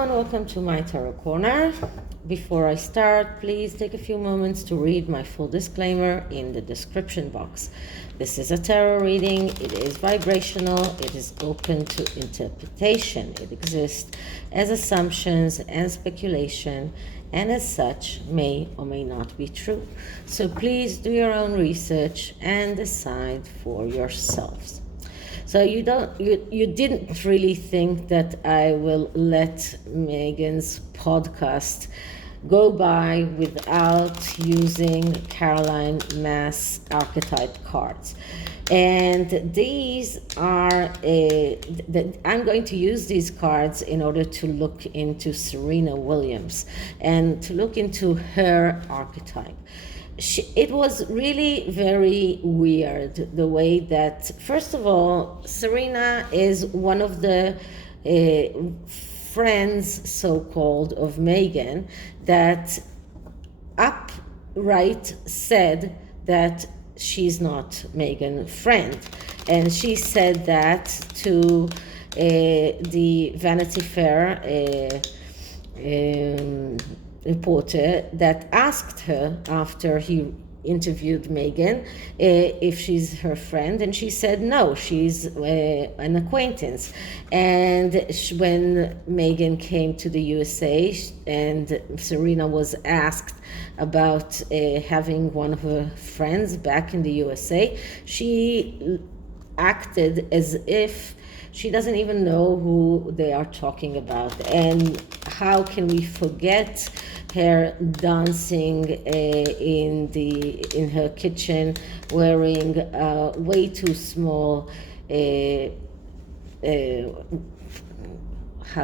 Hello and welcome to my Tarot Corner. Before I start, please take a few moments to read my full disclaimer in the description box. This is a tarot reading, it is vibrational, it is open to interpretation. It exists as assumptions and speculation, and as such may or may not be true. So please do your own research and decide for yourselves. So you didn't really think that I will let Meghan's podcast go by without using Caroline MYSS archetype cards. And these are, I'm going to use these cards in order to look into Serena Williams and to look into her archetype. It was really very weird the way that, first of all, Serena is one of the friends, so-called, of Meghan that upright said that she's not Meghan's friend. And she said that to the Vanity Fair reporter that asked her after he interviewed Meghan if she's her friend, and she said no, she's an acquaintance. And when Meghan came to the USA and Serena was asked about having one of her friends back in the USA, she acted as if she doesn't even know who they are talking about. And how can we forget her dancing in her kitchen, wearing way too small, how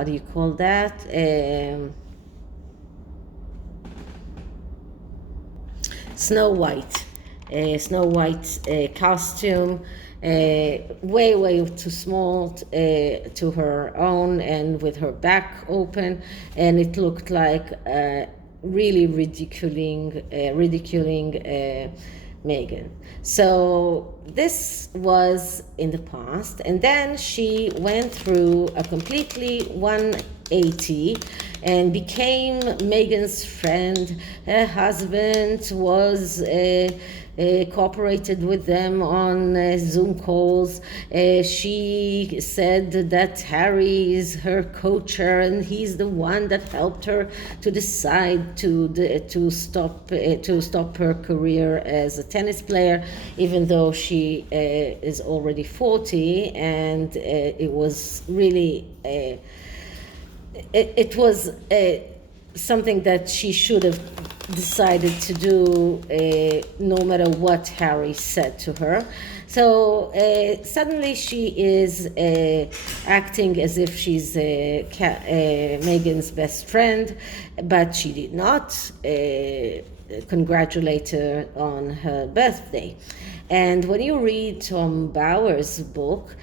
do you call that? Snow White costume. Way too small to her own, and with her back open, and it looked like really ridiculing Meghan. So this was in the past, and then she went through a completely 180 and became Meghan's friend. Her husband was cooperated with them on Zoom calls. She said that Harry is her coacher and he's the one that helped her to decide to stop her career as a tennis player, even though she is already 40. And it was really it was something that she should have decided to do no matter what Harry said to her. So suddenly she is acting as if she's Meghan's best friend, but she did not congratulate her on her birthday. And when you read Tom Bauer's book,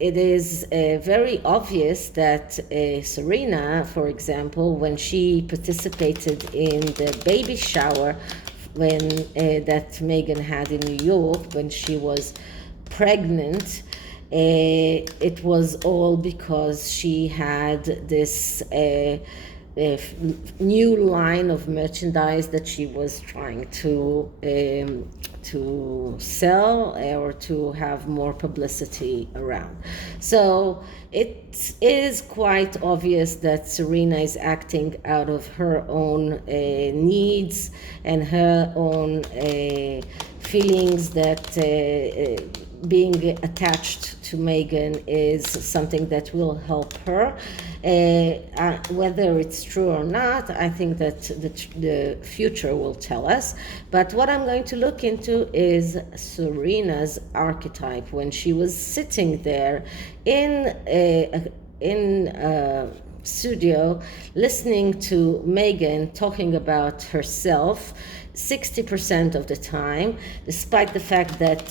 it is very obvious that Serena, for example, when she participated in the baby shower that Meghan had in New York when she was pregnant, it was all because she had this new line of merchandise that she was trying to sell or to have more publicity around. So it is quite obvious that Serena is acting out of her own needs and her own feelings that being attached to Meghan is something that will help her. Whether it's true or not, I think that the future will tell us. But what I'm going to look into is Serena's archetype when she was sitting there in a studio listening to Meghan talking about herself 60% of the time, despite the fact that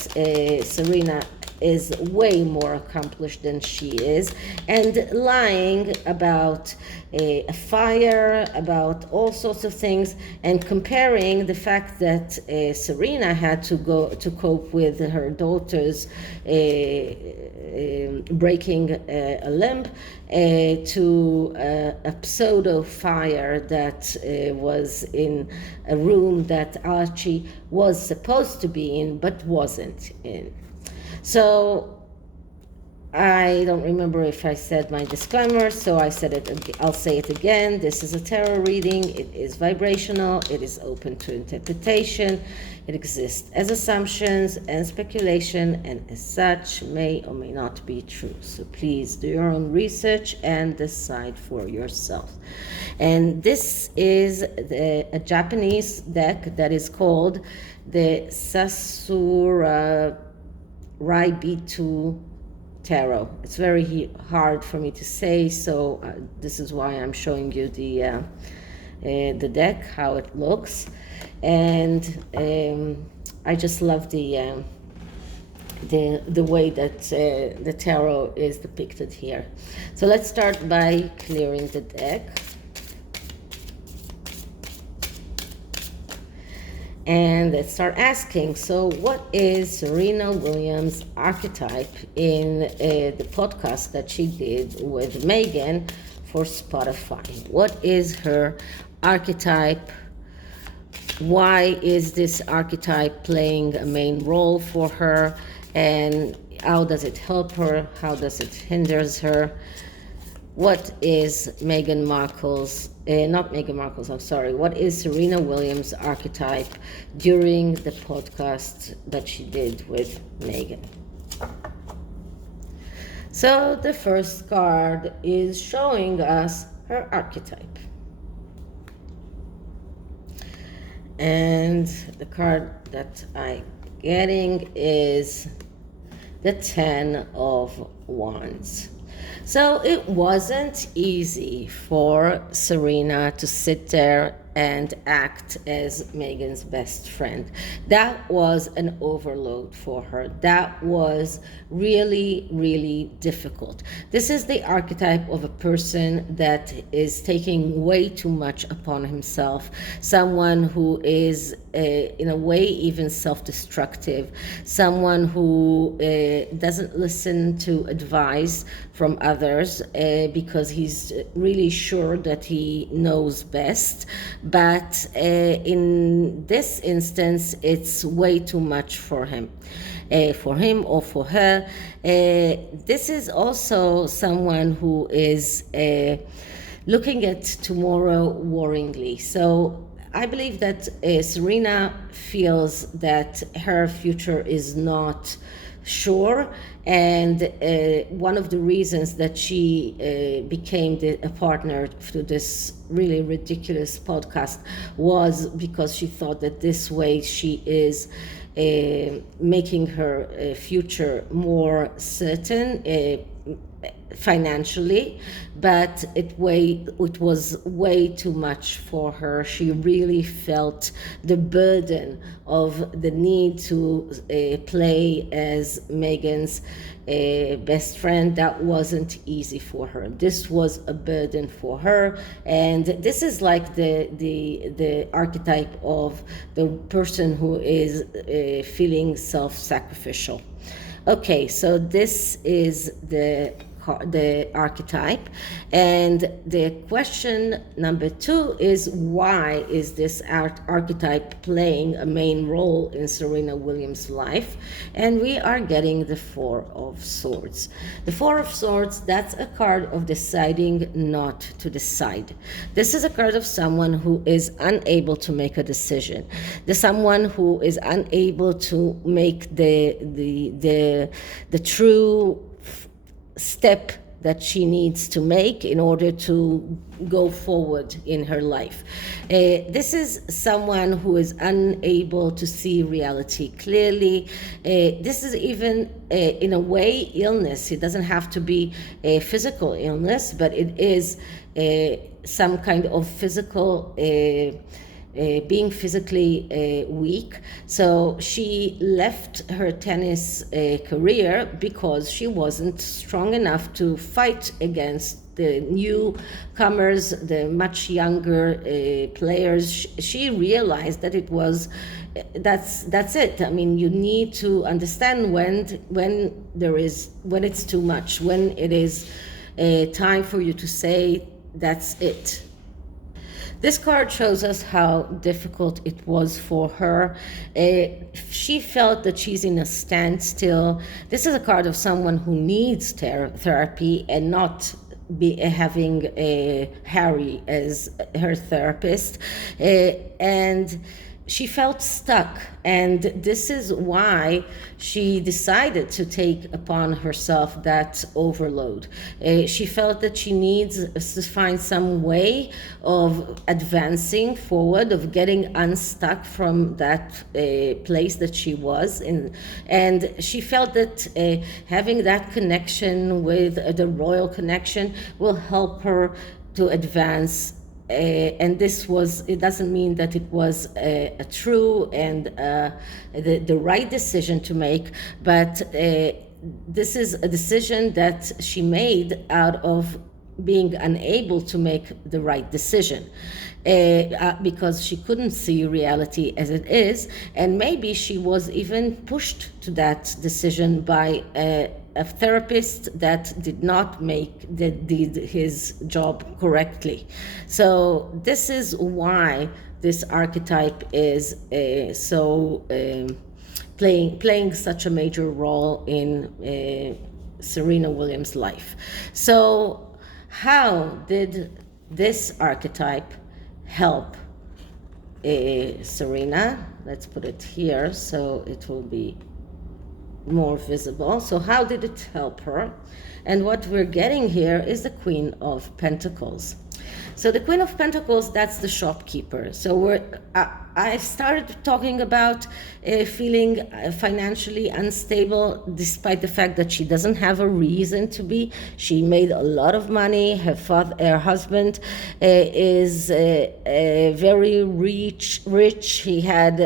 Serena is way more accomplished than she is, and lying about a fire, about all sorts of things, and comparing the fact that Serena had to go to cope with her daughter's breaking a limb to a pseudo fire that was in a room that Archie was supposed to be in but wasn't in. So I don't remember if I said my disclaimer, so I said it. I'll say it again. This is a tarot reading. It is vibrational. It is open to interpretation. It exists as assumptions and speculation, and as such may or may not be true. So please do your own research and decide for yourself. And this is a Japanese deck that is called the SASURAIBITO tarot. It's very hard for me to say, so this is why I'm showing you the deck, how it looks, and I just love the way that the tarot is depicted here. So let's start by clearing the deck. And let's start asking, so what is Serena Williams' archetype in the podcast that she did with Meghan for Spotify? What is her archetype? Why is this archetype playing a main role for her? And how does it help her? How does it hinders her? What is Meghan Markle's, not Meghan Markle's, I'm sorry, what is Serena Williams' archetype during the podcast that she did with Meghan? So the first card is showing us her archetype. And the card that I'm getting is the 10 of Wands. So it wasn't easy for Serena to sit there and act as Meghan's best friend. That was an overload for her. That was really, really difficult. This is the archetype of a person that is taking way too much upon himself, someone who is in a way even self-destructive, someone who doesn't listen to advice from others because he's really sure that he knows best. But in this instance, it's way too much for him or for her. This is also someone who is looking at tomorrow worryingly. So I believe that Serena feels that her future is not sure, and one of the reasons that she became a partner to this really ridiculous podcast was because she thought that this way she is making her future more certain financially, but it was way too much for her. She really felt the burden of the need to play as Meghan's best friend. That wasn't easy for her. This was a burden for her, and this is like the archetype of the person who is feeling self-sacrificial. Okay, so this is the archetype, and the question number 2 is, why is this archetype playing a main role in Serena Williams' life? And we are getting the 4 of Swords. The 4 of Swords, that's a card of deciding not to decide. This is a card of someone who is unable to make a decision. There's someone who is unable to make the true step that she needs to make in order to go forward in her life. This is someone who is unable to see reality clearly. This is even, in a way, illness. It doesn't have to be a physical illness, but it is some kind of physical being physically weak. So she left her tennis career because she wasn't strong enough to fight against the newcomers, the much younger players. She realized that it was that's it. I mean, you need to understand when it's too much, when it is time for you to say that's it. This card shows us how difficult it was for her. She felt that she's in a standstill. This is a card of someone who needs therapy and not having Harry as her therapist. And she felt stuck, and this is why she decided to take upon herself that overload. She felt that she needs to find some way of advancing forward, of getting unstuck from that place that she was in. And she felt that having that connection with the royal connection will help her to advance. And it doesn't mean that it was a true and the right decision to make, but this is a decision that she made out of being unable to make the right decision. Because she couldn't see reality as it is, and maybe she was even pushed to that decision by a therapist that did his job correctly. So this is why this archetype is playing such a major role in Serena Williams' life. So how did this archetype help Serena? Let's put it here so it will be more visible. So how did it help her? And what we're getting here is the Queen of Pentacles. So the Queen of Pentacles, that's the shopkeeper. So I started talking about feeling financially unstable, despite the fact that she doesn't have a reason to be. She made a lot of money. Her husband is very rich. He had,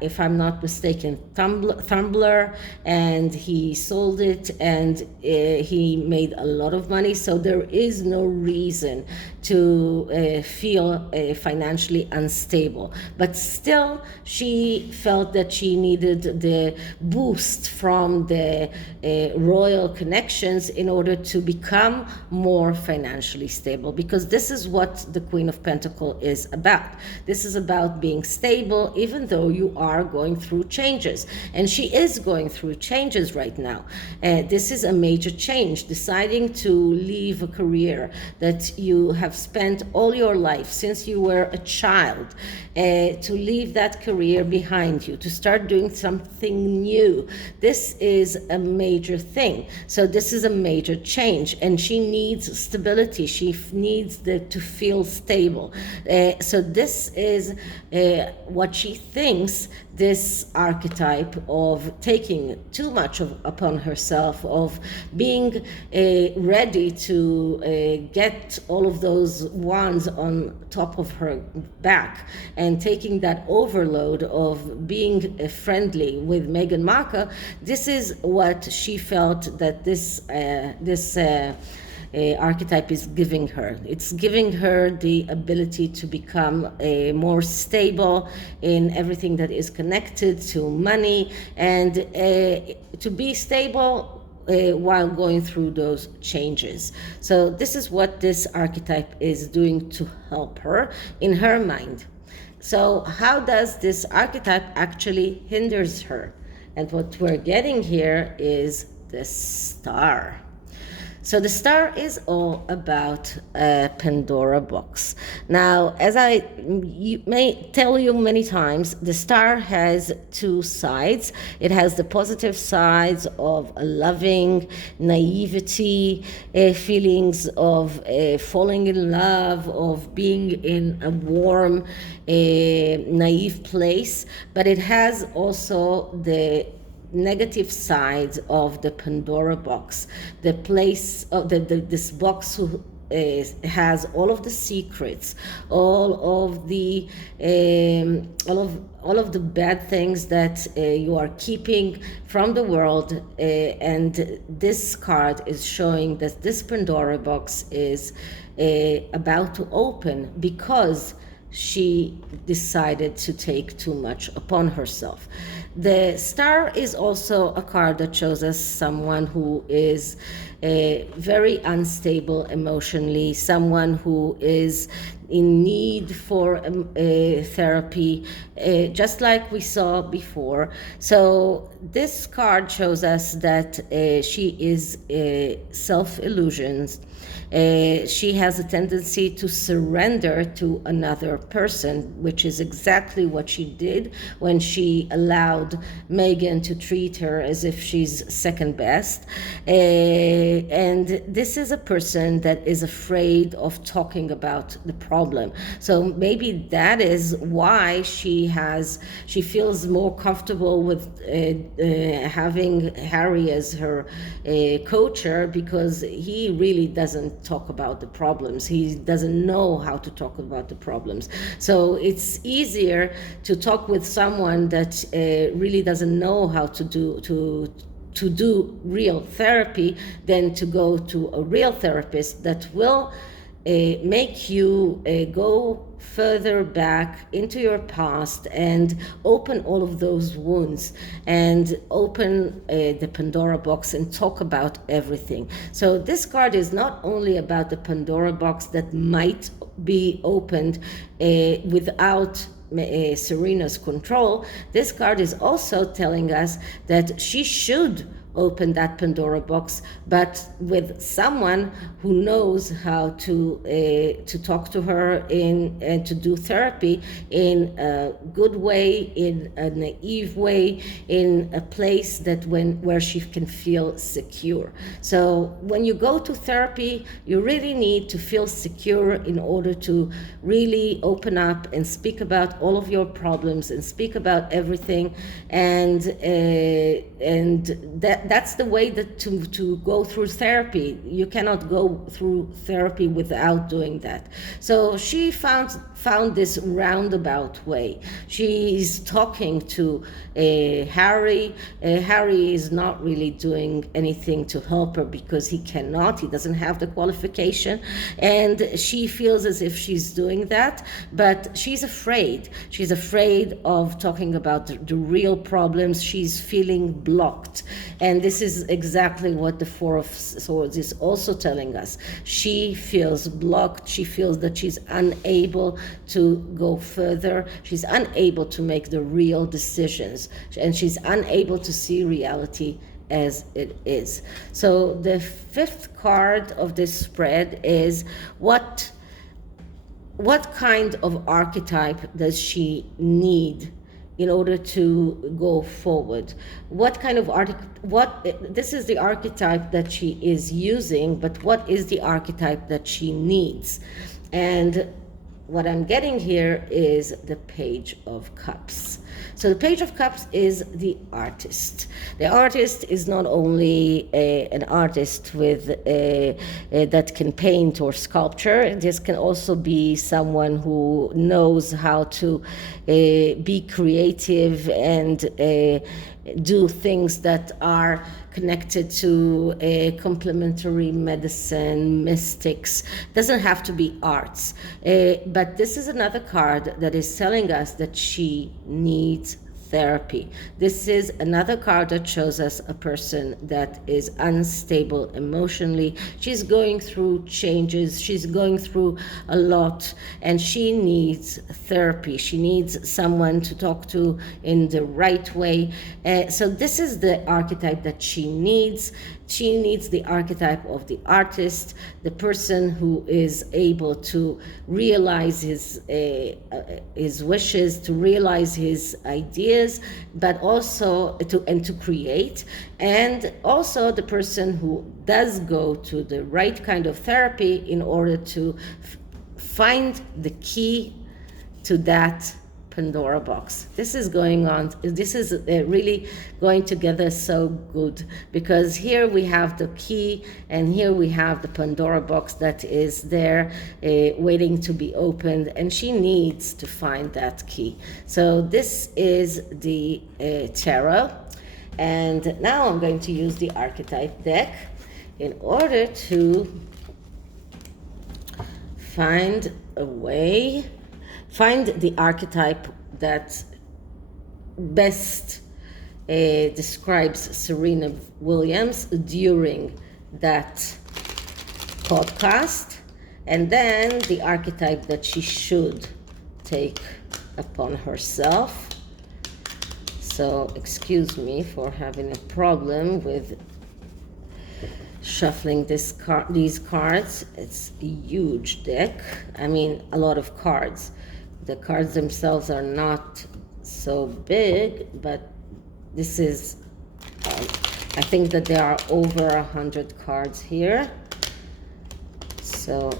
if I'm not mistaken, Tumblr, and he sold it, and he made a lot of money. So there is no reason to feel financially unstable. But still, she felt that she needed the boost from the royal connections in order to become more financially stable, because this is what the Queen of Pentacles is about. This is about being stable, even though you are going through changes. And she is going through changes right now. This is a major change, deciding to leave a career that you have spent all your life since you were a child, to leave that career behind you, to start doing something new. This is a major thing. So this is a major change, and she needs stability. She needs to feel stable. So this is what she thinks this archetype of taking too much upon herself, of being ready to get all of those wands on top of her back, and taking that overload of being friendly with Meghan Markle. This is what she felt that this archetype is giving her. It's giving her the ability to become more stable in everything that is connected to money, and to be stable while going through those changes. So this is what this archetype is doing to help her in her mind. So how does this archetype actually hinders her? And what we're getting here is the Star. So the Star is all about a Pandora box. Now, as I may tell you many times, the Star has two sides. It has the positive sides of a loving naivety, feelings of falling in love, of being in a warm, naive place. But it has also the negative sides of the Pandora box, the place of this box has all of the secrets, all of the bad things that you are keeping from the world, and this card is showing that this Pandora box is about to open because she decided to take too much upon herself. The star is also a card that shows us someone who is very unstable emotionally, someone who is in need for therapy, just like we saw before. So this card shows us that she is self-illusions. She has a tendency to surrender to another person, which is exactly what she did when she allowed Meghan to treat her as if she's second best. And this is a person that is afraid of talking about the problem. So maybe that is why she feels more comfortable with having Harry as her coacher, because he really doesn't talk about the problems. He doesn't know how to talk about the problems. So it's easier to talk with someone that really doesn't know how to do real therapy than to go to a real therapist that will make you go further back into your past and open all of those wounds and open the Pandora box and talk about everything. So this card is not only about the Pandora box that might be opened without Serena's control. This card is also telling us that she should open that Pandora box, but with someone who knows how to talk to her and to do therapy in a good way, in a naive way, in a place that where she can feel secure. So when you go to therapy, you really need to feel secure in order to really open up and speak about all of your problems and speak about everything, and that's the way that to go through therapy. You cannot go through therapy without doing that. So she found this roundabout way. She's talking to Harry. Harry is not really doing anything to help her because he doesn't have the qualification, and she feels as if she's doing that, but she's afraid. She's afraid of talking about the real problems. She's feeling blocked, and this is exactly what the Four of Swords is also telling us. She feels blocked. She feels that she's unable to go further. She's unable to make the real decisions, and she's unable to see reality as it is. So the fifth card of this spread is what kind of archetype does she need in order to go forward? What kind of this is the archetype that she is using, but what is the archetype that she needs? And what I'm getting here is the Page of Cups. So the Page of Cups is the artist. The artist is not only an artist with that can paint or sculpture. This can also be someone who knows how to be creative and do things that are connected to complementary medicine, mystics. Doesn't have to be arts. But this is another card that is telling us that she needs therapy. This is another card that shows us a person that is unstable emotionally. She's going through changes. She's going through a lot, and she needs therapy. She needs someone to talk to in the right way. So this is the archetype that she needs. She needs the archetype of the artist, the person who is able to realize his wishes, to realize his ideas, but also to create, and also the person who does go to the right kind of therapy in order to find the key to that Pandora box. This is going on, this is really going together so good, because here we have the key and here we have the Pandora box that is there waiting to be opened, and she needs to find that key. So this is the tarot, and now I'm going to use the archetype deck in order to find a way, find the archetype that best describes Serena Williams during that podcast, and then the archetype that she should take upon herself. So excuse me for having a problem with shuffling these cards. It's a huge deck. I mean, a lot of cards. The cards themselves are not so big, but this is, I think that there are over 100 cards here. So,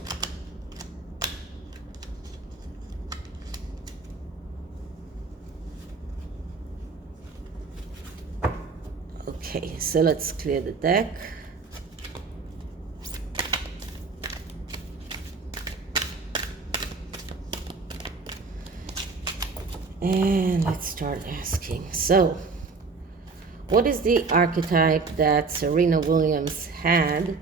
okay, so let's clear the deck. And let's start asking. So, what is the archetype that Serena Williams had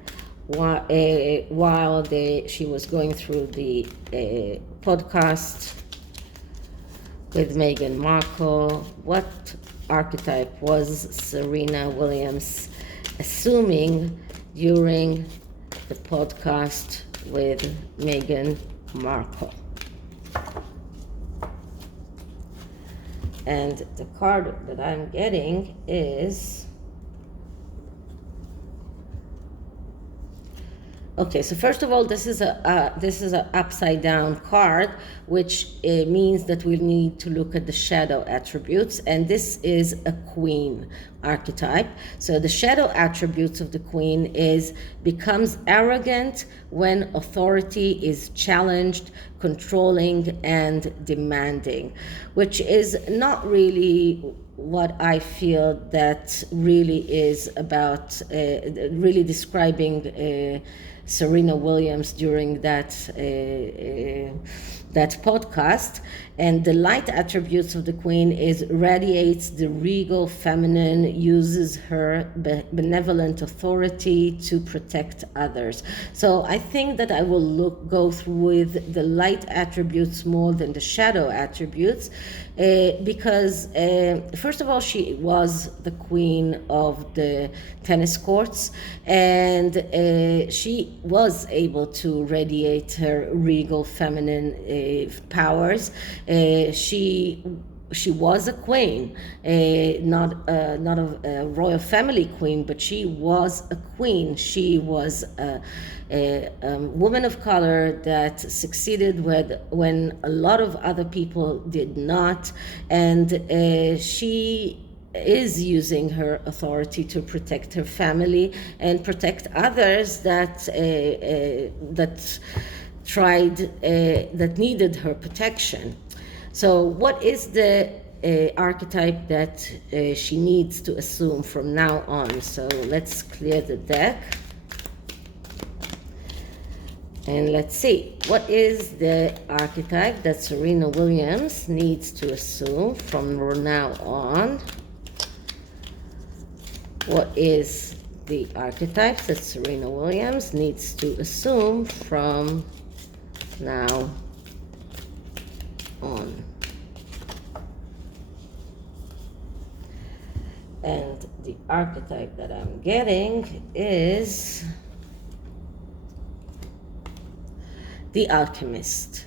while she was going through the podcast with Meghan Markle? What archetype was Serena Williams assuming during the podcast with Meghan Markle? And the card that I'm getting is, okay, so first of all, this is a upside down card, which means that we need to look at the shadow attributes, and this is a queen archetype. So the shadow attributes of the queen becomes arrogant when authority is challenged, controlling and demanding, which is not really what I feel that really is about, really describing Serena Williams during that podcast. And the light attributes of the queen radiates the regal feminine, uses her benevolent authority to protect others. So I think that I will go through with the light attributes more than the shadow attributes, because first of all, she was the queen of the tennis courts, and she was able to radiate her regal feminine powers. She was a queen, not a royal family queen, but she was a queen. She was a woman of color that succeeded when a lot of other people did not, and she is using her authority to protect her family and protect others that needed her protection. So what is the archetype that she needs to assume from now on? So let's clear the deck. And let's see, what is the archetype that Serena Williams needs to assume from now on? What is the archetype that Serena Williams needs to assume from now on? And the archetype that I'm getting is the alchemist.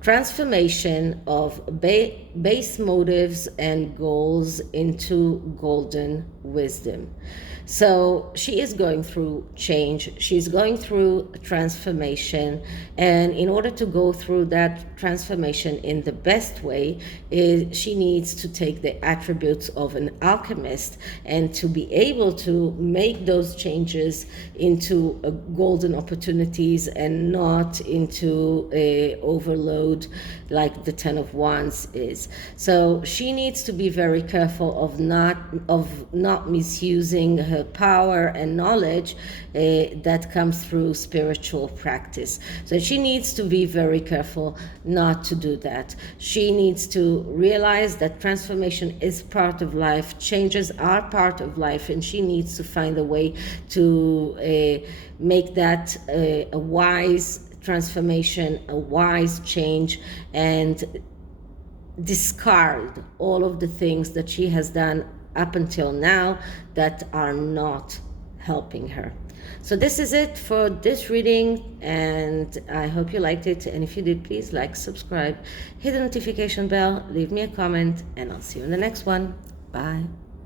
Transformation of base motives and goals into golden wisdom. So she is going through change. She's going through transformation. And in order to go through that transformation in the best way, she needs to take the attributes of an alchemist and to be able to make those changes into golden opportunities and not into overload good, like the Ten of Wands is. So she needs to be very careful of not misusing her power and knowledge that comes through spiritual practice. So she needs to be very careful not to do that. She needs to realize that transformation is part of life, changes are part of life, and she needs to find a way to make that a wise transformation, a wise change, and discard all of the things that she has done up until now that are not helping her. So this is it for this reading, and I hope you liked it. And if you did, please like, subscribe, hit the notification bell, leave me a comment, and I'll see you in the next one. Bye.